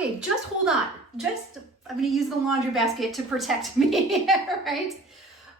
okay, just hold on. I'm gonna use the laundry basket to protect me, right?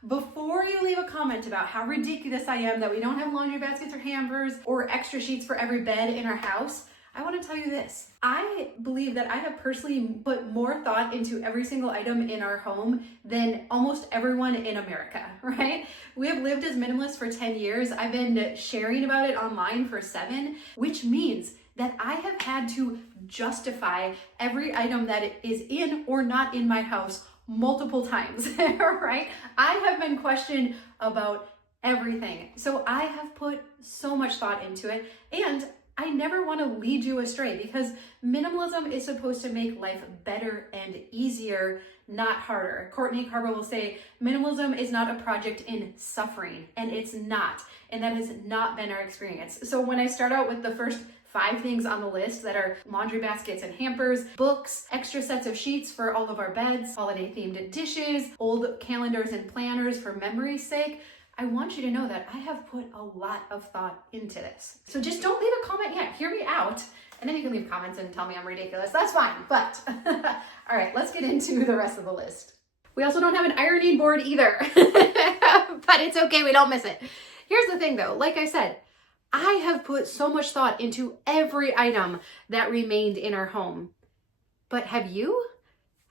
Before you leave a comment about how ridiculous I am that we don't have laundry baskets or hampers or extra sheets for every bed in our house, I want to tell you this. I believe that I have personally put more thought into every single item in our home than almost everyone in America, right? We have lived as minimalists for 10 years. I've been sharing about it online for 7, which means that I have had to justify every item that is in or not in my house multiple times, right? I have been questioned about everything. So I have put so much thought into it, and I never want to lead you astray, because minimalism is supposed to make life better and easier, not harder. Courtney Carver will say, minimalism is not a project in suffering, and it's not. And that has not been our experience. So when I start out with the first 5 things on the list that are laundry baskets and hampers, books, extra sets of sheets for all of our beds, holiday themed dishes, old calendars and planners for memory's sake, I want you to know that I have put a lot of thought into this. So just don't leave a comment yet. Hear me out. And then you can leave comments and tell me I'm ridiculous. That's fine. But all right, let's get into the rest of the list. We also don't have an ironing board either, but it's okay. We don't miss it. Here's the thing though. Like I said, I have put so much thought into every item that remained in our home. But have you?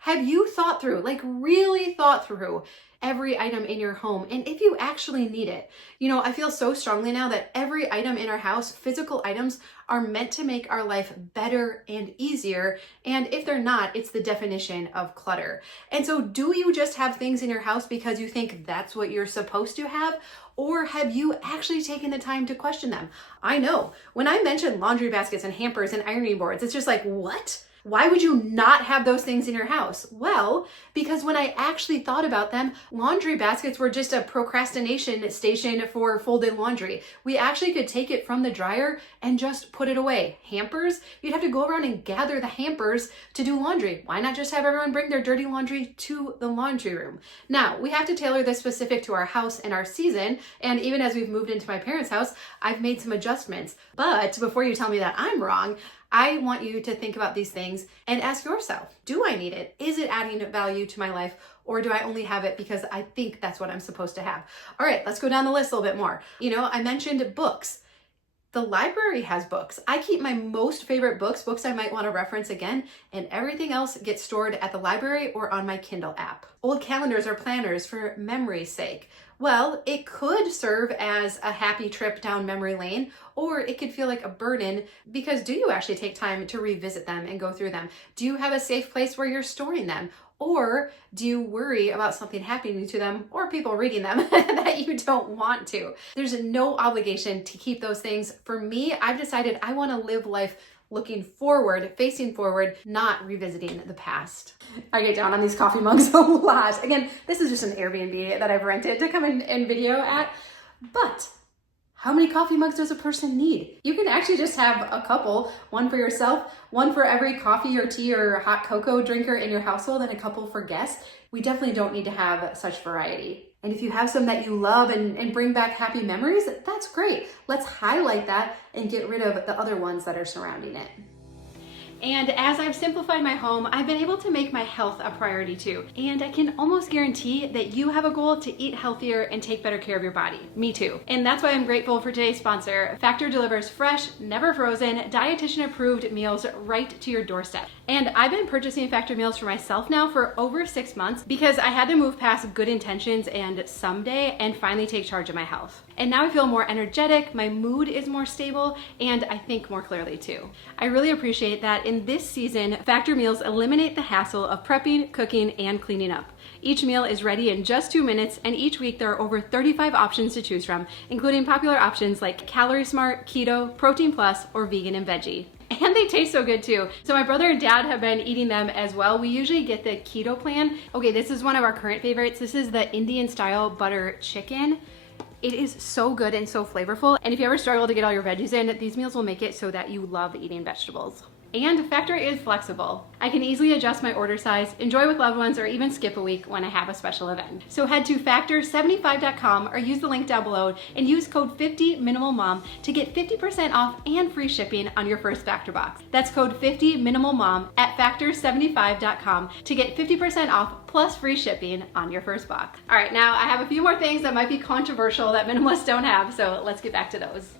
Have you thought through, like really thought through every item in your home, and if you actually need it? You know, I feel so strongly now that every item in our house, physical items, are meant to make our life better and easier, and if they're not, it's the definition of clutter. And so do you just have things in your house because you think that's what you're supposed to have? Or have you actually taken the time to question them? I know, when I mention laundry baskets and hampers and ironing boards, it's just like, what? Why would you not have those things in your house? Well, because when I actually thought about them, laundry baskets were just a procrastination station for folded laundry. We actually could take it from the dryer and just put it away. Hampers, you'd have to go around and gather the hampers to do laundry. Why not just have everyone bring their dirty laundry to the laundry room? Now, we have to tailor this specific to our house and our season, and even as we've moved into my parents' house, I've made some adjustments. But before you tell me that I'm wrong, I want you to think about these things and ask yourself, do I need it? Is it adding value to my life? Or do I only have it because I think that's what I'm supposed to have? All right, let's go down the list a little bit more. You know, I mentioned books. The library has books. I keep my most favorite books I might want to reference again, and everything else gets stored at the library or on my Kindle app. Old calendars or planners for memory's sake. Well, it could serve as a happy trip down memory lane, or it could feel like a burden, because do you actually take time to revisit them and go through them? Do you have a safe place where you're storing them? Or do you worry about something happening to them or people reading them that you don't want to? There's no obligation to keep those things. For me, I've decided I want to live life looking forward, facing forward, not revisiting the past. I get down on these coffee mugs a lot. Again, this is just an Airbnb that I've rented to come in and video at. But how many coffee mugs does a person need? You can actually just have a couple, one for yourself, one for every coffee or tea or hot cocoa drinker in your household, and a couple for guests. We definitely don't need to have such variety. And if you have some that you love and bring back happy memories, that's great. Let's highlight that and get rid of the other ones that are surrounding it. And as I've simplified my home, I've been able to make my health a priority too. And I can almost guarantee that you have a goal to eat healthier and take better care of your body. Me too. And that's why I'm grateful for today's sponsor. Factor delivers fresh, never frozen, dietitian approved meals right to your doorstep. And I've been purchasing Factor meals for myself now for over 6 months because I had to move past good intentions and someday and finally take charge of my health. And now I feel more energetic, my mood is more stable, and I think more clearly too. I really appreciate that in this season, Factor meals eliminate the hassle of prepping, cooking, and cleaning up. Each meal is ready in just 2 minutes, and each week there are over 35 options to choose from, including popular options like Calorie Smart, Keto, Protein Plus, or Vegan and Veggie. And they taste so good too. So my brother and dad have been eating them as well. We usually get the keto plan. Okay, this is one of our current favorites. This is the Indian style butter chicken. It is so good and so flavorful. And if you ever struggle to get all your veggies in, these meals will make it so that you love eating vegetables. And Factor is flexible. I can easily adjust my order size, enjoy with loved ones, or even skip a week when I have a special event. So head to factor75.com or use the link down below and use code 50MinimalMom to get 50% off and free shipping on your first Factor box. That's code 50MinimalMom at factor75.com to get 50% off plus free shipping on your first box. All right, now I have a few more things that might be controversial that minimalists don't have, so let's get back to those.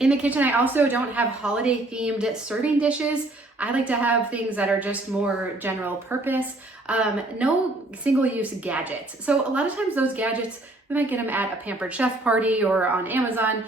In the kitchen, I also don't have holiday themed serving dishes. I like to have things that are just more general purpose. No single use gadgets. So a lot of times those gadgets, we might get them at a Pampered Chef party or on Amazon.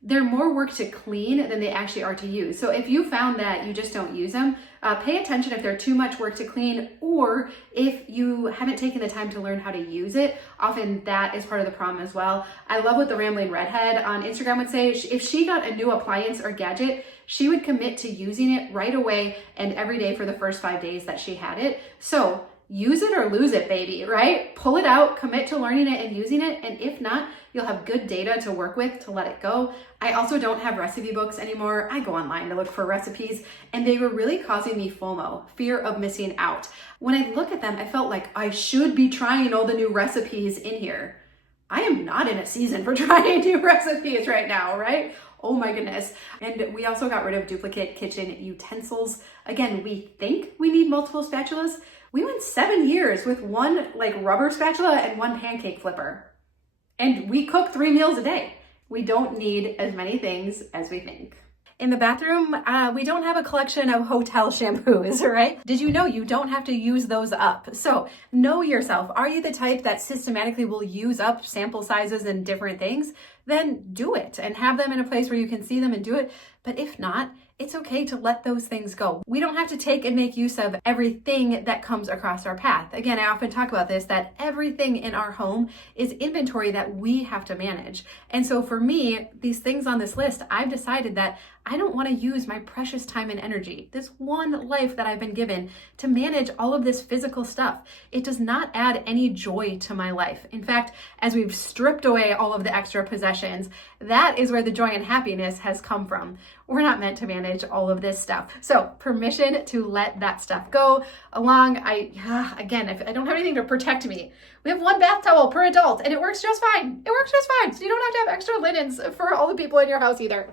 They're more work to clean than they actually are to use. So if you found that you just don't use them, pay attention if they're too much work to clean, or if you haven't taken the time to learn how to use it. Often that is part of the problem as well. I love what the Rambling Redhead on Instagram would say. If she got a new appliance or gadget, she would commit to using it right away and every day for the first 5 days that she had it. So use it or lose it, baby, right? Pull it out, commit to learning it and using it. And if not, you'll have good data to work with to let it go. I also don't have recipe books anymore. I go online to look for recipes, and they were really causing me FOMO, fear of missing out. When I look at them, I felt like I should be trying all the new recipes in here. I am not in a season for trying new recipes right now, right? Oh my goodness. And we also got rid of duplicate kitchen utensils. Again, we think we need multiple spatulas. We went 7 years with one rubber spatula and one pancake flipper. And we cook 3 meals a day. We don't need as many things as we think. In the bathroom, we don't have a collection of hotel shampoos, right? Did you know you don't have to use those up? So know yourself. Are you the type that systematically will use up sample sizes and different things? Then do it and have them in a place where you can see them and do it. But if not, it's okay to let those things go. We don't have to take and make use of everything that comes across our path. Again, I often talk about this, that everything in our home is inventory that we have to manage. And so for me, these things on this list, I've decided that I don't want to use my precious time and energy, this one life that I've been given, to manage all of this physical stuff. It does not add any joy to my life. In fact, as we've stripped away all of the extra possessions, that is where the joy and happiness has come from. We're not meant to manage all of this stuff. So permission to let that stuff go again, if I don't have anything to protect me, we have one bath towel per adult and it works just fine. It works just fine. So you don't have to have extra linens for all the people in your house either.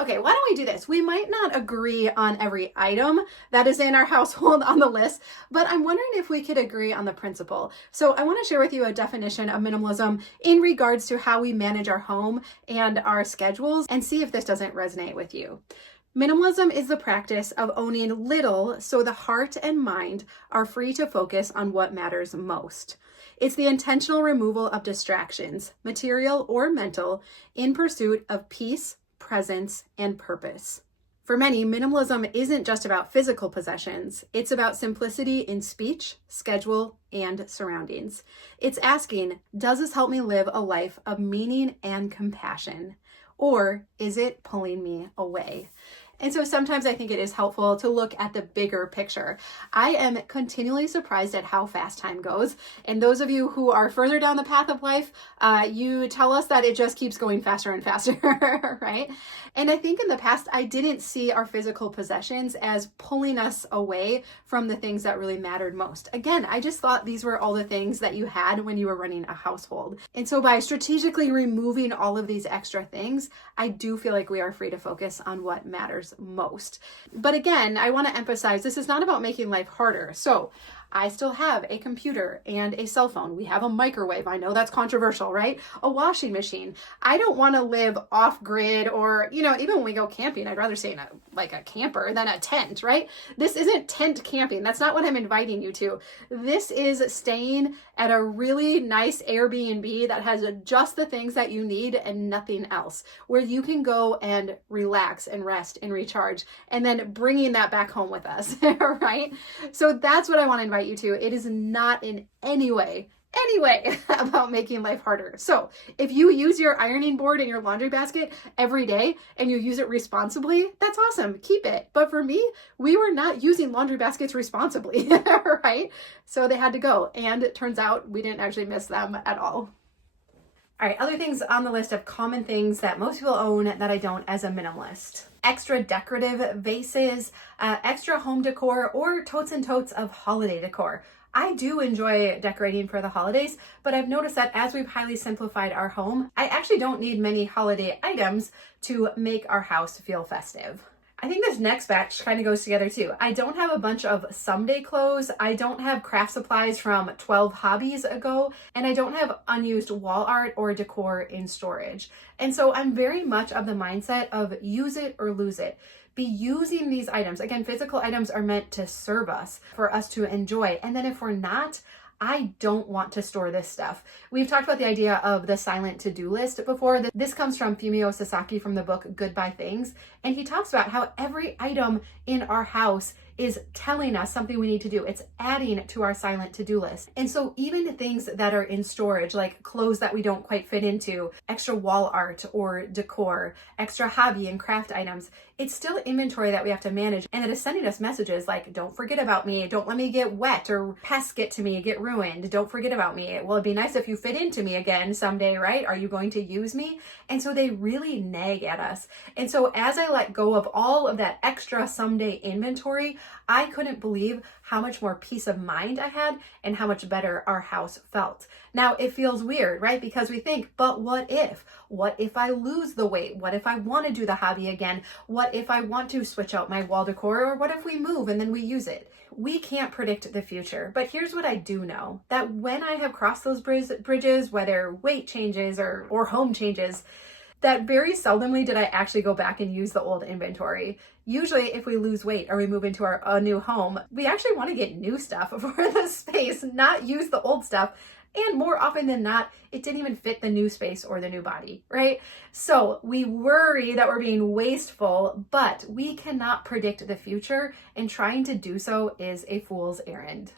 Okay, why don't we do this? We might not agree on every item that is in our household on the list, but I'm wondering if we could agree on the principle. So I want to share with you a definition of minimalism in regards to how we manage our home and our schedules, and see if this doesn't resonate with you. Minimalism is the practice of owning little so the heart and mind are free to focus on what matters most. It's the intentional removal of distractions, material or mental, in pursuit of peace, presence, and purpose. For many, minimalism isn't just about physical possessions. It's about simplicity in speech, schedule, and surroundings. It's asking, does this help me live a life of meaning and compassion? Or is it pulling me away? And so sometimes I think it is helpful to look at the bigger picture. I am continually surprised at how fast time goes. And those of you who are further down the path of life, you tell us that it just keeps going faster and faster, right? And I think in the past, I didn't see our physical possessions as pulling us away from the things that really mattered most. Again, I just thought these were all the things that you had when you were running a household. And so by strategically removing all of these extra things, I do feel like we are free to focus on what matters most. But again, I want to emphasize this is not about making life harder. So I still have a computer and a cell phone. We have a microwave. I know that's controversial, right? A washing machine. I don't want to live off grid, or, even when we go camping, I'd rather stay in a camper than a tent, right? This isn't tent camping. That's not what I'm inviting you to. This is staying at a really nice Airbnb that has just the things that you need and nothing else, where you can go and relax and rest and recharge, and then bringing that back home with us, right? So that's what I want to invite you to. It is not in any way about making life harder. So if you use your ironing board and your laundry basket every day and you use it responsibly, that's awesome. Keep it. But for me, we were not using laundry baskets responsibly, right? So they had to go. And it turns out we didn't actually miss them at all. All right, other things on the list of common things that most people own that I don't as a minimalist. Extra decorative vases, extra home decor, or totes and totes of holiday decor. I do enjoy decorating for the holidays, but I've noticed that as we've highly simplified our home, I actually don't need many holiday items to make our house feel festive. I think this next batch kind of goes together too. I don't have a bunch of someday clothes. I don't have craft supplies from 12 hobbies ago, and I don't have unused wall art or decor in storage. And so I'm very much of the mindset of use it or lose it. Be using these items. Again, physical items are meant to serve us, for us to enjoy. And then if we're not, I don't want to store this stuff. We've talked about the idea of the silent to-do list before. This comes from Fumio Sasaki from the book Goodbye Things. And he talks about how every item in our house is telling us something we need to do. It's adding to our silent to-do list. And so even things that are in storage, like clothes that we don't quite fit into, extra wall art or decor, extra hobby and craft items, it's still inventory that we have to manage. And it is sending us messages like, don't forget about me. Don't let me get wet, or pests get to me, get ruined. Don't forget about me. Well, it'd be nice if you fit into me again someday, right? Are you going to use me? And so they really nag at us. And so as I let go of all of that extra someday inventory, I couldn't believe how much more peace of mind I had and how much better our house felt. Now, it feels weird, right? Because we think, but what if? What if I lose the weight? What if I want to do the hobby again? What if I want to switch out my wall decor? Or what if we move and then we use it? We can't predict the future, but here's what I do know, that when I have crossed those bridges, whether weight changes or home changes, that very seldomly did I actually go back and use the old inventory. Usually if we lose weight or we move into a new home, we actually want to get new stuff for the space, not use the old stuff. And more often than not, it didn't even fit the new space or the new body, right? So we worry that we're being wasteful, but we cannot predict the future, and trying to do so is a fool's errand.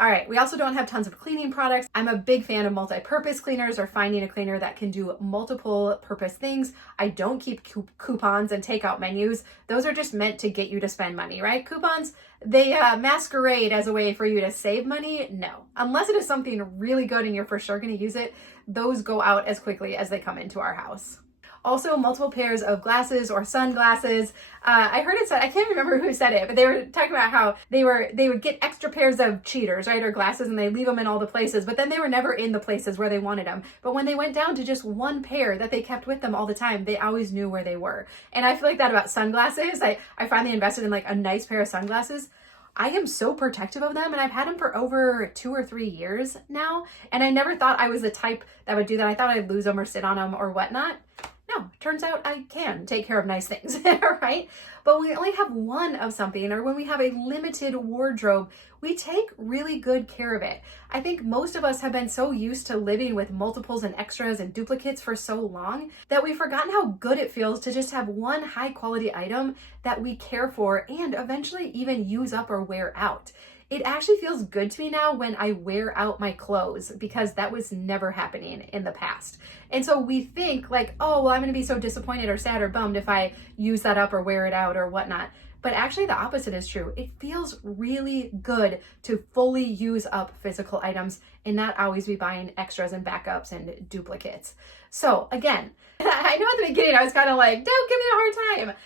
All right, we also don't have tons of cleaning products. I'm a big fan of multi-purpose cleaners, or finding a cleaner that can do multiple purpose things. I don't keep coupons and takeout menus. Those are just meant to get you to spend money, right? Coupons, they masquerade as a way for you to save money. No, unless it is something really good and you're for sure going to use it, those go out as quickly as they come into our house. Also, multiple pairs of glasses or sunglasses. I heard it said, I can't remember who said it, but they were talking about how they would get extra pairs of cheaters, right, or glasses, and they leave them in all the places, but then they were never in the places where they wanted them. But when they went down to just one pair that they kept with them all the time, they always knew where they were. And I feel like that about sunglasses. I finally invested in like a nice pair of sunglasses. I am so protective of them, and I've had them for over 2 or 3 years now. And I never thought I was the type that would do that. I thought I'd lose them or sit on them or whatnot. No, turns out I can take care of nice things, right? But when we only have one of something, or when we have a limited wardrobe, we take really good care of it. I think most of us have been so used to living with multiples and extras and duplicates for so long that we've forgotten how good it feels to just have one high quality item that we care for and eventually even use up or wear out. It actually feels good to me now when I wear out my clothes, because that was never happening in the past. And so we think like, oh, well, I'm going to be so disappointed or sad or bummed if I use that up or wear it out or whatnot. But actually the opposite is true. It feels really good to fully use up physical items and not always be buying extras and backups and duplicates. So again, I know at the beginning I was kind of like, don't give me a hard time.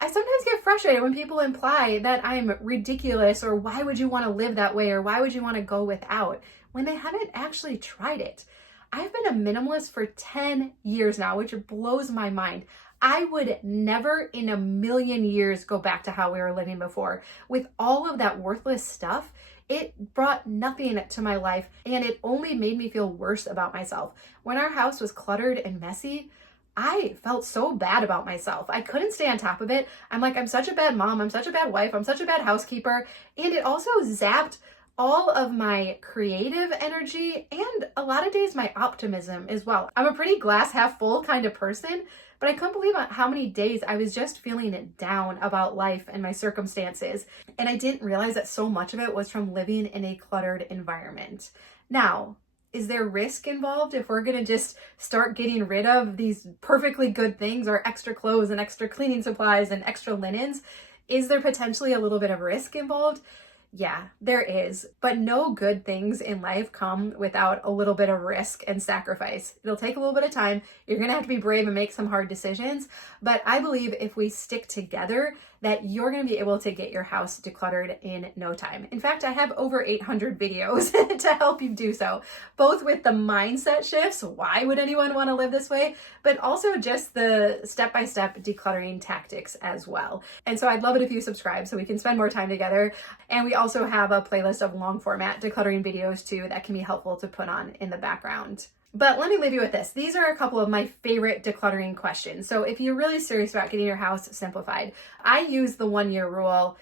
I sometimes get frustrated when people imply that I'm ridiculous, or why would you want to live that way, or why would you want to go without, when they haven't actually tried it. I've been a minimalist for 10 years now, which blows my mind. I would never in a million years go back to how we were living before. With all of that worthless stuff, it brought nothing to my life, and it only made me feel worse about myself. When our house was cluttered and messy, I felt so bad about myself. I couldn't stay on top of it. I'm like, I'm such a bad mom. I'm such a bad wife. I'm such a bad housekeeper. And it also zapped all of my creative energy and a lot of days my optimism as well. I'm a pretty glass half full kind of person, but I couldn't believe how many days I was just feeling down about life and my circumstances. And I didn't realize that so much of it was from living in a cluttered environment. Now, is there risk involved if we're going to just start getting rid of these perfectly good things, or extra clothes and extra cleaning supplies and extra linens? Is there potentially a little bit of risk involved? Yeah, there is. But no good things in life come without a little bit of risk and sacrifice. It'll take a little bit of time. You're going to have to be brave and make some hard decisions. But I believe if we stick together, that you're going to be able to get your house decluttered in no time. In fact, I have over 800 videos to help you do so, both with the mindset shifts, why would anyone want to live this way, but also just the step-by-step decluttering tactics as well. And so I'd love it if you subscribe so we can spend more time together. And we also have a playlist of long format decluttering videos too that can be helpful to put on in the background. But let me leave you with this. These are a couple of my favorite decluttering questions. So if you're really serious about getting your house simplified, I use the 1-year rule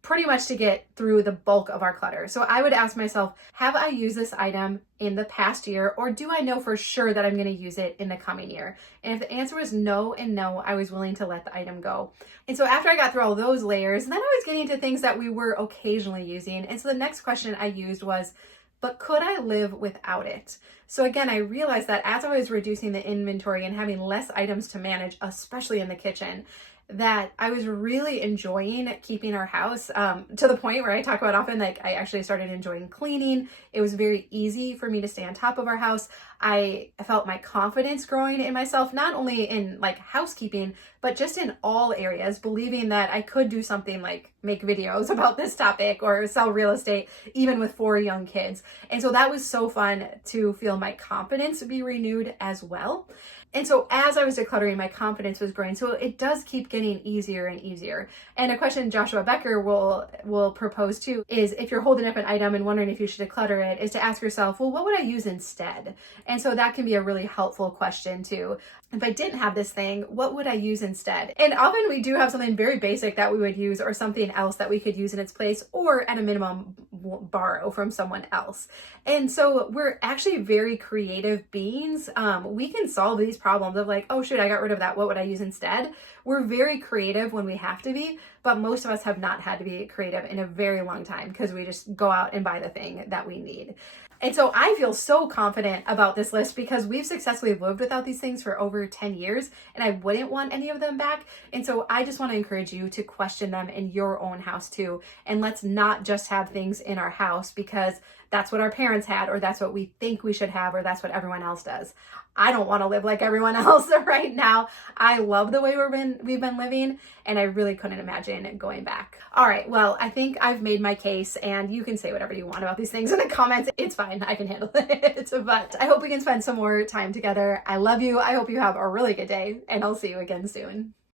pretty much to get through the bulk of our clutter. So I would ask myself, have I used this item in the past year, or do I know for sure that I'm going to use it in the coming year? And if the answer was no and no, I was willing to let the item go. And so after I got through all those layers, then I was getting into things that we were occasionally using. And so the next question I used was, but could I live without it? So again, I realized that as I was reducing the inventory and having less items to manage, especially in the kitchen, that I was really enjoying keeping our house to the point where I talk about often, like I actually started enjoying cleaning. It was very easy for me to stay on top of our house. I felt my confidence growing in myself, not only in like housekeeping, but just in all areas, believing that I could do something like make videos about this topic or sell real estate, even with 4 young kids. And so that was so fun to feel my confidence be renewed as well. And so as I was decluttering, my confidence was growing. So it does keep getting easier and easier. And a question Joshua Becker will propose too is, if you're holding up an item and wondering if you should declutter it, is to ask yourself, well, what would I use instead? And so that can be a really helpful question too. If I didn't have this thing, what would I use instead? And often we do have something very basic that we would use, or something else that we could use in its place, or at a minimum borrow from someone else. And so we're actually very creative beings. We can solve these problems of like, oh shoot, I got rid of that. What would I use instead? We're very creative when we have to be, but most of us have not had to be creative in a very long time because we just go out and buy the thing that we need. And so I feel so confident about this list because we've successfully lived without these things for over 10 years, and I wouldn't want any of them back. And so I just want to encourage you to question them in your own house too. And let's not just have things in our house because that's what our parents had, or that's what we think we should have, or that's what everyone else does. I don't want to live like everyone else right now. I love the way we've been living, and I really couldn't imagine going back. All right, well, I think I've made my case, and you can say whatever you want about these things in the comments. It's fine, I can handle it. But I hope we can spend some more time together. I love you. I hope you have a really good day, and I'll see you again soon.